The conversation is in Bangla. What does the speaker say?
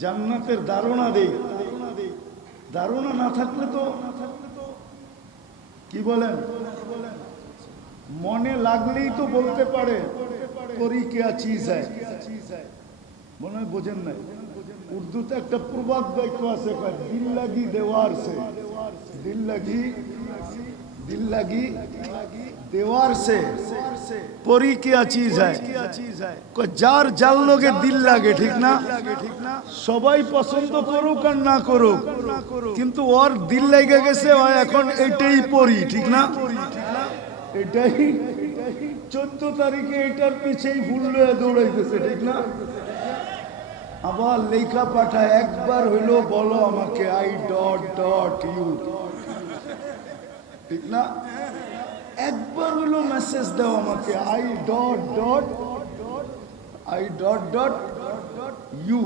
জান্নাতের ধারণা দেই। ধারণা না থাকলে তো কি বলেন, মনে লাগলেই তো বলতে পারে করি क्या चीज है। মনে হয় বোঝেন নাই, উর্দুতে একটা প্রবাদ বাক্য আছে, দিল লাগি দেওয়ার সে, দিল লাগি देवार से परी क्या चीज है। যার যার লোকে দিল লাগে, ঠিক না? সবাই পছন্দ করুক আর না করুক, কিন্তু ওর দিল লেগে গেছে, ও এখন এটাই পরি, ঠিক না? এটাই 14 তারিখে এটার পিছেই ফুল লয়ে দৌড়াইতেছে, ঠিক না? আবার লেখা পাঠায়, একবার হইলো বলো আমাকে আই ডট ডট ইউ, ঠিক না? একবার হলো মেসেজ দাও আমাকে আই ডট ডট ইউ।